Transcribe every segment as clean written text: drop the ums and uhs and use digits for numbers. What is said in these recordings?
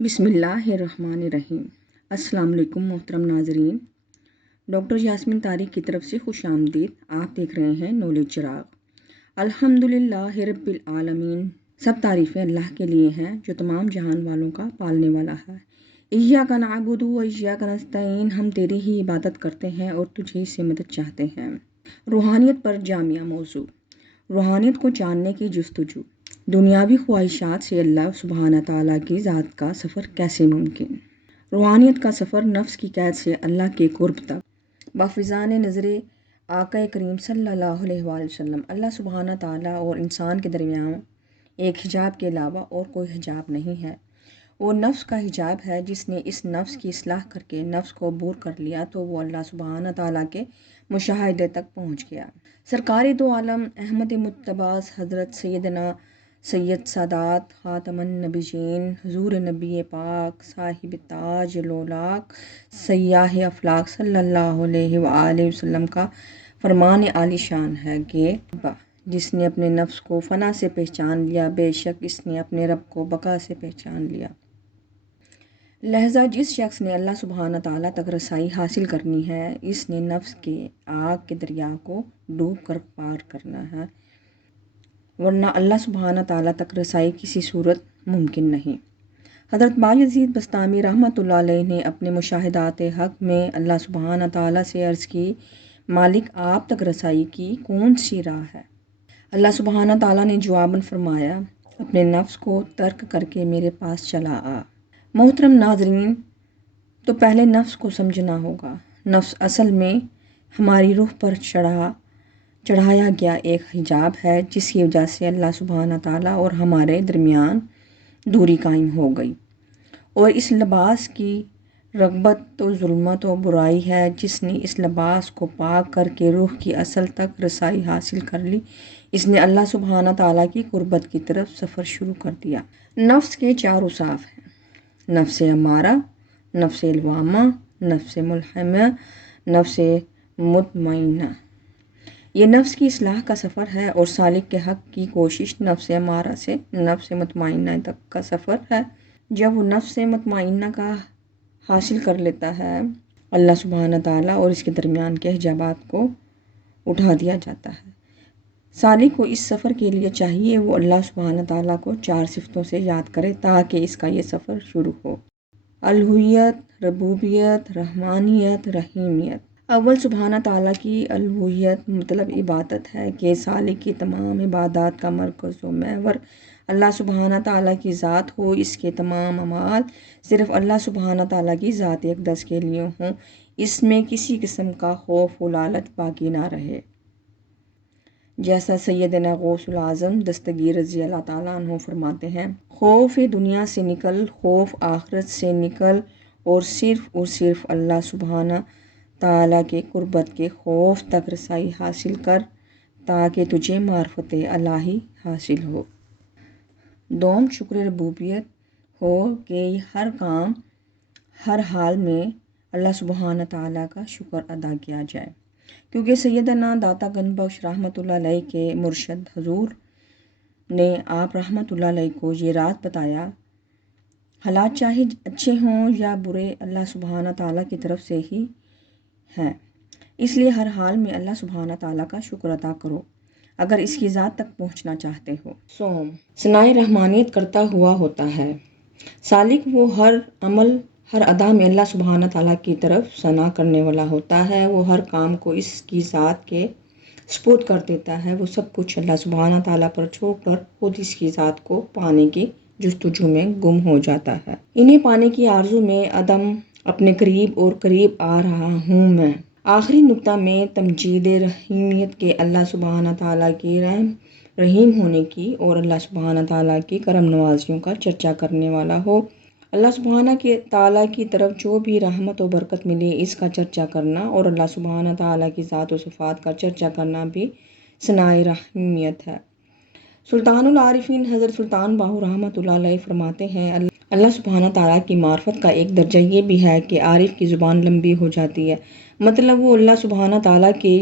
بسم اللہ الرحمن الرحیم۔ السلام علیکم محترم ناظرین، ڈاکٹر یاسمین طارق کی طرف سے خوش آمدید۔ آپ دیکھ رہے ہیں نالج چراغ۔ الحمدللہ رب العالمین، سب تعریفیں اللہ کے لیے ہیں جو تمام جہان والوں کا پالنے والا ہے۔ ایاک نعبد و ایاک نستعین، ہم تیری ہی عبادت کرتے ہیں اور تجھے سے مدد چاہتے ہیں۔ روحانیت پر جامعہ موضوع، روحانیت کو جاننے کی جستجو۔ دنیاوی خواہشات سے اللہ سبحانہ تعالیٰ کی ذات کا سفر کیسے ممکن؟ روحانیت کا سفر نفس کی قید سے اللہ کے قرب تک بفیضان نظر آقا کریم صلی اللہ علیہ وآلہ وسلم۔ اللہ سبحانہ تعالیٰ اور انسان کے درمیان ایک حجاب کے علاوہ اور کوئی حجاب نہیں ہے۔ وہ نفس کا حجاب ہے۔ جس نے اس نفس کی اصلاح کر کے نفس کو عبور کر لیا تو وہ اللہ سبحانہ تعالیٰ کے مشاہدے تک پہنچ گیا۔ سرکار دو عالم احمد مجتبی حضرت سیدنا سید سادات خاتم النبیین حضور نبی پاک صاحب تاج لولاک سیاہ افلاک صلی اللہ علیہ وآلہ وسلم کا فرمان عالی شان ہے کہ جس نے اپنے نفس کو فنا سے پہچان لیا، بے شک اس نے اپنے رب کو بقا سے پہچان لیا۔ لہذا جس شخص نے اللہ سبحانہ تعالیٰ تک رسائی حاصل کرنی ہے، اس نے نفس کے آگ کے دریا کو ڈوب کر پار کرنا ہے، ورنہ اللہ سبحانہ تعالیٰ تک رسائی کسی صورت ممکن نہیں۔ حضرت بایزید بستامی رحمۃ اللہ علیہ نے اپنے مشاہدات حق میں اللہ سبحانہ تعالیٰ سے عرض کی، مالک آپ تک رسائی کی کون سی راہ ہے؟ اللہ سبحانہ تعالیٰ نے جواباً فرمایا، اپنے نفس کو ترک کر کے میرے پاس چلا آ۔ محترم ناظرین، تو پہلے نفس کو سمجھنا ہوگا۔ نفس اصل میں ہماری روح پر چڑھایا گیا ایک حجاب ہے، جس کی وجہ سے اللہ سبحانہ تعالیٰ اور ہمارے درمیان دوری قائم ہو گئی، اور اس لباس کی رغبت تو ظلمت و برائی ہے۔ جس نے اس لباس کو پاک کر کے روح کی اصل تک رسائی حاصل کر لی، اس نے اللہ سبحانہ تعالیٰ کی قربت کی طرف سفر شروع کر دیا۔ نفس کے چار اوصاف ہیں: نفس امارہ، نفس لوامہ، نفس ملہمہ، نفس مطمئنہ۔ یہ نفس کی اصلاح کا سفر ہے، اور سالک کے حق کی کوشش نفس امارہ سے نفس مطمئنہ تک کا سفر ہے۔ جب وہ نفس مطمئنہ کا حاصل کر لیتا ہے، اللہ سبحانہ تعالیٰ اور اس کے درمیان کے حجابات کو اٹھا دیا جاتا ہے۔ سالک کو اس سفر کے لیے چاہیے وہ اللہ سبحانہ تعالیٰ کو چار صفتوں سے یاد کرے تاکہ اس کا یہ سفر شروع ہو: الوہیت، ربوبیت، رحمانیت، رحیمیت۔ اول سبحانہ تعالیٰ کی الوہیت مطلب عبادت ہے کہ سالک کی تمام عبادات کا مرکز و محور اللہ سبحانہ تعالیٰ کی ذات ہو، اس کے تمام اعمال صرف اللہ سبحانہ تعالیٰ کی ذات اقدس کے لیے ہوں، اس میں کسی قسم کا خوف و لالچ باقی نہ رہے۔ جیسا سیدنا غوث العظم دستگیر رضی اللہ تعالیٰ عنہ فرماتے ہیں، خوف دنیا سے نکل، خوف آخرت سے نکل، اور صرف اللہ سبحانہ تعالیٰ کے قربت کے خوف تک رسائی حاصل کر تاکہ تجھے معرفت الہی حاصل ہو۔ دوم، شکر ربوبیت ہو کہ ہر کام ہر حال میں اللہ سبحانہ تعالیٰ کا شکر ادا کیا جائے، کیونکہ سیدنا داتا گنج بخش رحمۃ اللہ علیہ کے مرشد حضور نے آپ رحمۃ اللہ علیہ کو یہ راز بتایا، حالات چاہے اچھے ہوں یا برے، اللہ سبحانہ تعالیٰ کی طرف سے ہی ہیں، اس لیے ہر حال میں اللہ سبحانہ تعالیٰ کا شکر ادا کرو اگر اس کی ذات تک پہنچنا چاہتے ہو۔ سوم، ثنائے رحمانیت کرتا ہوا ہوتا ہے۔ سالک وہ ہر عمل ہر ادا میں اللہ سبحانہ تعالیٰ کی طرف ثنا کرنے والا ہوتا ہے، وہ ہر کام کو اس کی ذات کے سپرد کر دیتا ہے، وہ سب کچھ اللہ سبحانہ تعالیٰ پر چھوڑ کر خود اس کی ذات کو پانے کی جستجو میں گم ہو جاتا ہے۔ انہیں پانے کی آرزو میں عدم اپنے قریب اور قریب آ رہا ہوں میں۔ آخری نقطہ میں تمجید رحیمیت کے اللہ سبحانہ تعالیٰ کی رحم رحیم ہونے کی اور اللہ سبحانہ تعالیٰ کی کرم نوازیوں کا چرچا کرنے والا ہو۔ اللہ سبحانہ تعالیٰ کی طرف جو بھی رحمت و برکت ملی اس کا چرچا کرنا، اور اللہ سبحانہ تعالیٰ کی ذات و صفات کا چرچا کرنا بھی ثنائے رحیمیت ہے۔ سلطان العارفین حضرت سلطان باہو رحمۃ اللہ علیہ فرماتے ہیں، اللہ سبحانہ تعالیٰ کی معرفت کا ایک درجہ یہ بھی ہے کہ عارف کی زبان لمبی ہو جاتی ہے، مطلب وہ اللہ سبحانہ تعالیٰ کی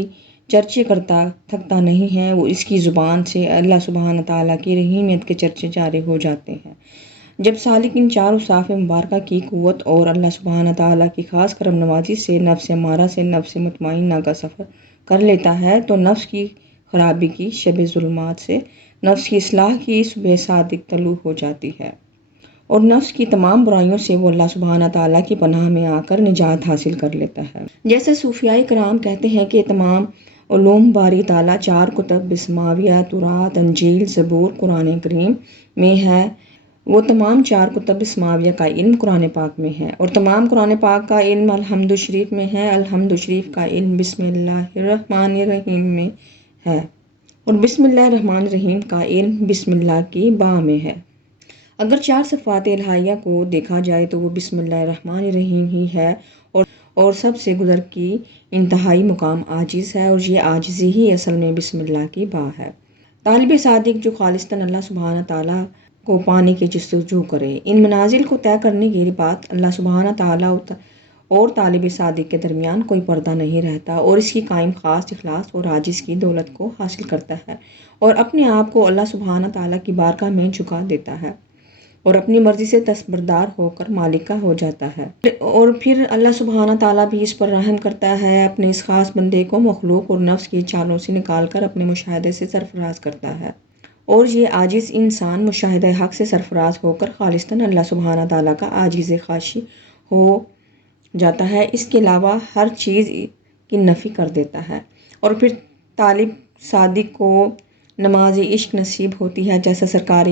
چرچے کرتا تھکتا نہیں ہے، وہ اس کی زبان سے اللہ سبحانہ تعالیٰ کی رحیمیت کے چرچے جاری ہو جاتے ہیں۔ جب سالک ان چار اوصاف مبارکہ کی قوت اور اللہ سبحانہ تعالیٰ کی خاص کرم نوازی سے نفس امارہ سے نفس مطمئنہ کا سفر کر لیتا ہے تو نفس کی خرابی کی شب ظلمات سے نفس کی اصلاح کی صبح صادق طلوع ہو جاتی ہے، اور نفس کی تمام برائیوں سے وہ اللہ سبحانہ تعالیٰ کی پناہ میں آ کر نجات حاصل کر لیتا ہے۔ جیسے صوفیاء کرام کہتے ہیں کہ تمام علوم باری تعالیٰ چار کتب سماویہ، تورات، انجیل، زبور، قرآن کریم میں ہے، وہ تمام چار کتب سماویہ کا علم قرآن پاک میں ہے، اور تمام قرآن پاک کا علم الحمد شریف میں ہے، الحمد شریف کا علم بسم اللہ الرحمن الرحیم میں ہے، اور بسم اللہ الرحمن الرحیم کا علم بسم اللہ کی با میں ہے۔ اگر چار صفات الہیہ کو دیکھا جائے تو وہ بسم اللہ الرحمن الرحیم ہی ہے، اور سب سے گزر کی انتہائی مقام عاجز ہے، اور یہ عاجزی ہی اصل میں بسم اللہ کی با ہے۔ طالب صادق جو خالصتاً اللہ سبحانہ تعالیٰ کو پانے کی جستجو کرے، ان منازل کو طے کرنے کے بعد اللہ سبحانہ تعالیٰ اور طالب صادق کے درمیان کوئی پردہ نہیں رہتا، اور اس کی قائم خاص اخلاص اور عاجز کی دولت کو حاصل کرتا ہے، اور اپنے آپ کو اللہ سبحانہ تعالیٰ کی بارگاہ میں جھکا دیتا ہے، اور اپنی مرضی سے دستبردار ہو کر مالک کا ہو جاتا ہے، اور پھر اللہ سبحانہ تعالیٰ بھی اس پر رحم کرتا ہے، اپنے اس خاص بندے کو مخلوق اور نفس کی چالوں سے نکال کر اپنے مشاہدے سے سرفراز کرتا ہے، اور یہ عاجز انسان مشاہدہ حق سے سرفراز ہو کر خالصتاً اللہ سبحانہ تعالیٰ کا عاجز خاشع ہو جاتا ہے، اس کے علاوہ ہر چیز کی نفی کر دیتا ہے، اور پھر طالب صادق کو نماز عشق نصیب ہوتی ہے، جیسا سرکار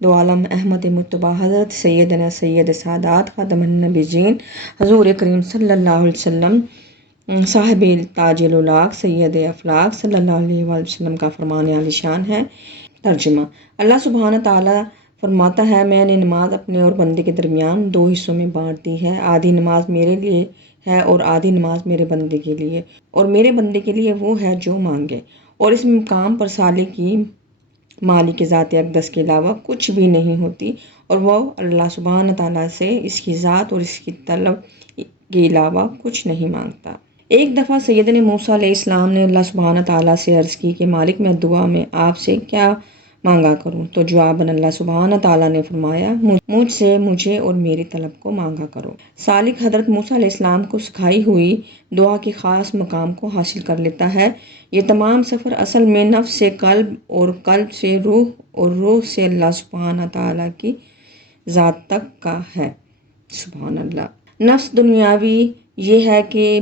دو عالم احمد متبع حضرت سیدنا سید سادات خاتم النبیین حضور کریم صلی اللہ علیہ وسلم صاحب تاج الاولاق سید افلاق صلی اللہ علیہ وآلہ وسلم کا فرمان عالی شان ہے۔ ترجمہ: اللہ سبحانہ تعالیٰ فرماتا ہے، میں نے نماز اپنے اور بندے کے درمیان دو حصوں میں بانٹ دی ہے، آدھی نماز میرے لیے ہے اور آدھی نماز میرے بندے کے لیے، اور میرے بندے کے لیے وہ ہے جو مانگے، اور اس مقام پر سالک کی مالک ذات اقدس کے علاوہ کچھ بھی نہیں ہوتی، اور وہ اللہ سبحانہ تعالیٰ سے اس کی ذات اور اس کی طلب کے علاوہ کچھ نہیں مانگتا۔ ایک دفعہ سیدنا موسیٰ علیہ السلام نے اللہ سبحانہ تعالیٰ سے عرض کی کہ مالک، میں دعا میں آپ سے کیا مانگا کروں؟ تو جواباً اللہ سبحانہ تعالیٰ نے فرمایا، مجھ سے مجھے اور میری طلب کو مانگا کرو۔ سالک حضرت موسیٰ علیہ السلام کو سکھائی ہوئی دعا کے خاص مقام کو حاصل کر لیتا ہے۔ یہ تمام سفر اصل میں نفس سے قلب اور قلب سے روح اور روح سے اللہ سبحانہ تعالیٰ کی ذات تک کا ہے۔ سبحان اللہ۔ نفس دنیاوی یہ ہے کہ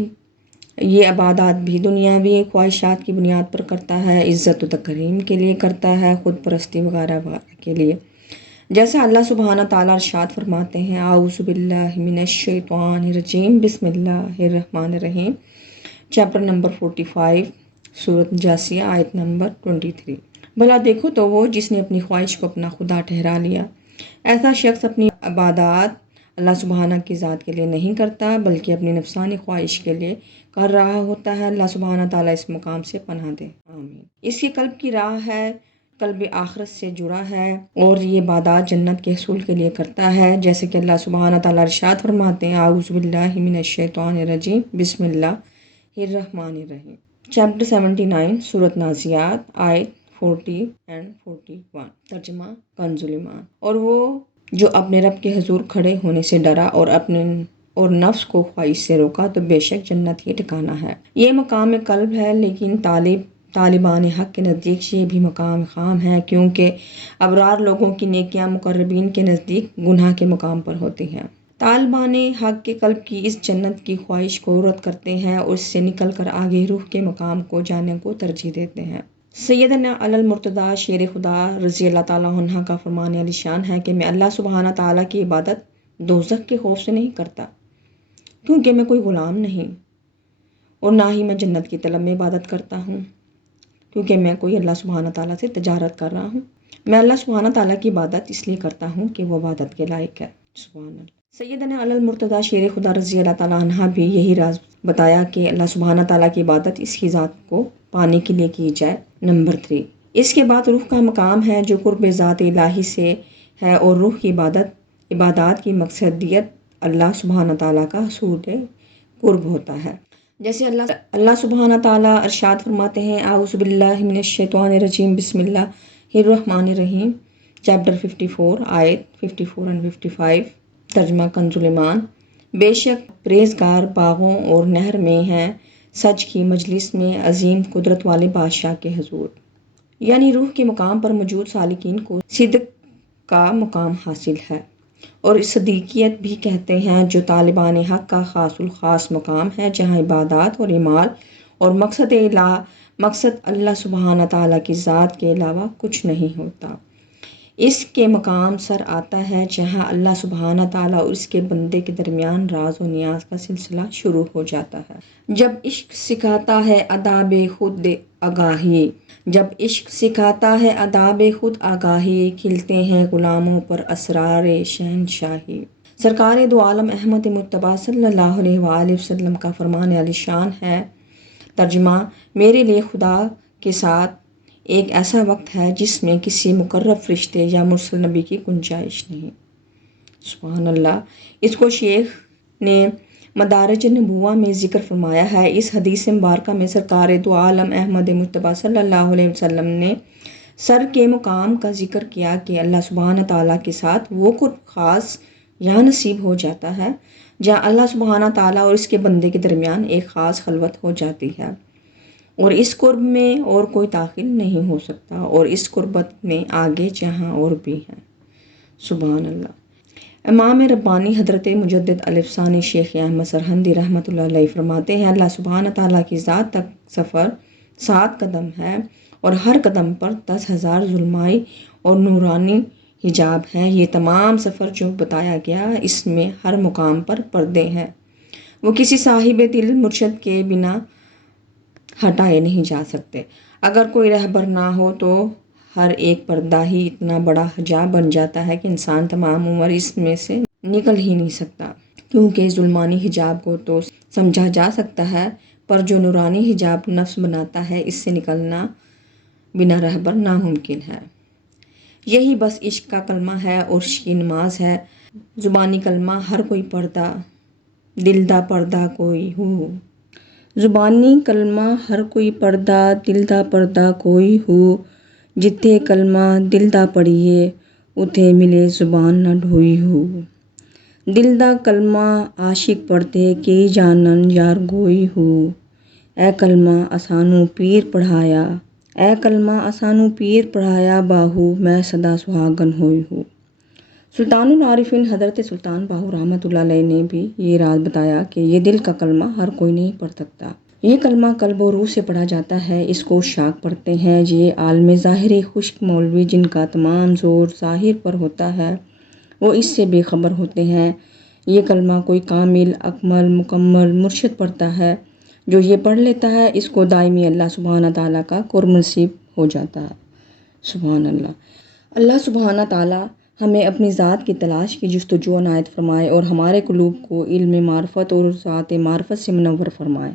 یہ عبادات بھی دنیاوی خواہشات کی بنیاد پر کرتا ہے، عزت و تکریم کے لیے کرتا ہے، خود پرستی وغیرہ وغیرہ کے لیے، جیسا اللہ سبحانہ تعالیٰ ارشاد فرماتے ہیں، اعوذ باللہ من الشیطان الرجیم، بسم اللہ الرحمن الرحیم، چیپٹر نمبر 45، سورۃ جاثیہ، آیت نمبر 23۔ بھلا دیکھو تو وہ جس نے اپنی خواہش کو اپنا خدا ٹھہرا لیا، ایسا شخص اپنی عبادات اللہ سبحانہ کی ذات کے لیے نہیں کرتا بلکہ اپنی نفسانی خواہش کے لیے کر رہا ہوتا ہے۔ اللہ سبحانہ تعالیٰ اس مقام سے پناہ دے، آمین۔ اس کی قلب کی راہ ہے، قلب آخرت سے جڑا ہے، اور یہ عبادات جنت کے حصول کے لیے کرتا ہے، جیسے کہ اللہ سبحانہ تعالیٰ ارشاد فرماتے ہیں، اعوذ باللہ من الشیطان الرجیم، بسم اللہ الرحمن الرحیم، چیپٹر 79، سورۃ نازعات، آیت 40 and 41۔ ترجمہ کنز ایمان۔ اور وہ جو اپنے رب کے حضور کھڑے ہونے سے ڈرا اور نفس کو خواہش سے روکا تو بے شک جنت ہی ٹھکانہ ہے۔ یہ مقام قلب ہے، لیکن طالبان حق کے نزدیک یہ بھی مقام خام ہے، کیونکہ ابرار لوگوں کی نیکیاں مقربین کے نزدیک گناہ کے مقام پر ہوتی ہیں۔ طالبان حق کے قلب کی اس جنت کی خواہش کو رد کرتے ہیں اور اس سے نکل کر آگے روح کے مقام کو جانے کو ترجیح دیتے ہیں۔ سیدنا علی المرتضیٰ شیر خدا رضی اللہ تعالیٰ عنہ کا فرمان عالی شان ہے کہ میں اللہ سبحانہ تعالیٰ کی عبادت دوزخ کے خوف سے نہیں کرتا، کیونکہ میں کوئی غلام نہیں، اور نہ ہی میں جنت کی طلب میں عبادت کرتا ہوں، کیونکہ میں کوئی اللہ سبحانہ تعالیٰ سے تجارت کر رہا ہوں۔ میں اللہ سبحانہ تعالیٰ کی عبادت اس لیے کرتا ہوں کہ وہ عبادت کے لائق ہے۔ سبحان اللہ۔ سیدنا علی المرتضیٰ شیر خدا رضی اللہ تعالیٰ عنہ بھی یہی راز بتایا کہ اللہ سبحانہ تعالیٰ کی عبادت اس کی ذات کو پانے کے لیے کی جائے۔ نمبر 3، اس کے بعد روح کا مقام ہے جو قرب ذات الہی سے ہے، اور روح کی عبادات کی مقصدیت اللہ سبحانہ تعالیٰ کا حصول قرب ہوتا ہے، جیسے اللہ سبحانہ تعالیٰ ارشاد فرماتے ہیں، اعوذ باللہ من الشیطان الرجیم، بسم اللہ الرحمن الرحیم، چیپٹر 54 آیت 54 and 55۔ ترجمہ کنز الایمان۔ بے شک پرہیزگار باغوں اور نہر میں ہیں، سچ کی مجلس میں عظیم قدرت والے بادشاہ کے حضور۔ یعنی روح کے مقام پر موجود سالکین کو صدق کا مقام حاصل ہے، اور صدیقیت بھی کہتے ہیں، جو طالبان حق کا خاص الخاص مقام ہے، جہاں عبادات اور اعمال اور مقصد اللہ سبحانہ تعالیٰ کی ذات کے علاوہ کچھ نہیں ہوتا۔ اس کے مقام سر آتا ہے جہاں اللہ سبحانہ تعالیٰ اور اس کے بندے کے درمیان راز و نیاز کا سلسلہ شروع ہو جاتا ہے۔ جب عشق سکھاتا ہے آداب خود آگاہی، جب عشق سکھاتا ہے آداب خود آگاہی، کھلتے ہیں غلاموں پر اسرار شہنشاہی۔ سرکار دو عالم احمد مجتبیٰ صلی اللہ علیہ وآلہ وسلم کا فرمان عالی شان ہے۔ ترجمہ: میرے لیے خدا کے ساتھ ایک ایسا وقت ہے جس میں کسی مقرب فرشتے یا مرسل نبی کی گنجائش نہیں۔ سبحان اللہ۔ اس کو شیخ نے مدارج نبوہ میں ذکر فرمایا ہے۔ اس حدیث مبارکہ میں سرکار دو عالم احمد مجتبیٰ صلی اللہ علیہ وسلم نے سر کے مقام کا ذکر کیا کہ اللہ سبحانہ تعالیٰ کے ساتھ وہ قرب خاص یہاں نصیب ہو جاتا ہے جہاں اللہ سبحانہ تعالیٰ اور اس کے بندے کے درمیان ایک خاص خلوت ہو جاتی ہے، اور اس قرب میں اور کوئی داخل نہیں ہو سکتا، اور اس قربت میں آگے جہاں اور بھی ہے۔ سبحان اللہ۔ امام ربانی حضرت مجدد الف ثانی شیخ احمد سرہندی رحمۃ اللہ علیہ فرماتے ہیں، اللہ سبحانہ تعالیٰ کی ذات تک سفر 7 قدم ہے، اور ہر قدم پر 10,000 ظلمائی اور نورانی حجاب ہے۔ یہ تمام سفر جو بتایا گیا، اس میں ہر مقام پر پردے ہیں، وہ کسی صاحب دل مرشد کے بنا ہٹائے نہیں جا سکتے۔ اگر کوئی رہبر نہ ہو تو ہر ایک پردہ ہی اتنا بڑا حجاب بن جاتا ہے کہ انسان تمام عمر اس میں سے نکل ہی نہیں سکتا، کیونکہ ظلمانی حجاب کو تو سمجھا جا سکتا ہے، پر جو نورانی حجاب نفس بناتا ہے، اس سے نکلنا بنا رہبر ناممکن ہے۔ یہی بس عشق کا کلمہ ہے اور عشق کی نماز ہے۔ زبانی کلمہ ہر کوئی پڑھتا، دل دا پردہ کوئی ہو۔ زبانی کلمہ ہر کوئی پڑھدا، دل دا پردہ کوئی ہو۔ جتھے کلمہ دل دا پڑھیے، اتھے ملے زبان نہ ڈھوئی ہو۔ دل دا کلمہ عاشق پڑھتے، کی جانن یار گوئی ہو۔ اے کلمہ اسانوں پیر پڑھایا، اے کلمہ اسانوں پیر پڑھایا، باہو میں سدا سہاگن ہوئی ہوں۔ سلطان العارفین حضرت سلطان باہو رحمۃ اللہ علیہ نے بھی یہ راز بتایا کہ یہ دل کا کلمہ ہر کوئی نہیں پڑھ سکتا۔ یہ کلمہ قلب و روح سے پڑھا جاتا ہے، اس کو عشاق پڑھتے ہیں۔ یہ عالم ظاہری خشک مولوی جن کا تمام زور ظاہر پر ہوتا ہے، وہ اس سے بے خبر ہوتے ہیں۔ یہ کلمہ کوئی کامل، اکمل، مکمل مرشد پڑھتا ہے۔ جو یہ پڑھ لیتا ہے، اس کو دائمی اللہ سبحانہ تعالیٰ کا قرب نصیب ہو جاتا ہے۔ سبحان اللہ۔ اللہ سبحانہ تعالیٰ ہمیں اپنی ذات کی تلاش کی جستجو عنایت فرمائے، اور ہمارے قلوب کو علم معرفت اور ذات معرفت سے منور فرمائے،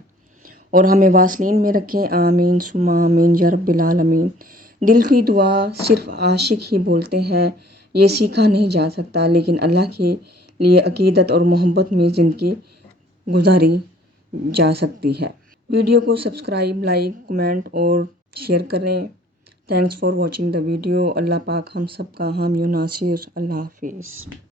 اور ہمیں واصلین میں رکھیں۔ آمین ثم آمین یا رب العالمین۔ دل کی دعا صرف عاشق ہی بولتے ہیں، یہ سیکھا نہیں جا سکتا، لیکن اللہ کے لیے عقیدت اور محبت میں زندگی گزاری جا سکتی ہے۔ ویڈیو کو سبسکرائب، لائک، کمنٹ اور شیئر کریں۔ Thanks for watching the video. اللہ پاک ہم سب کا حامی و ناصر۔ اللہ حافظ۔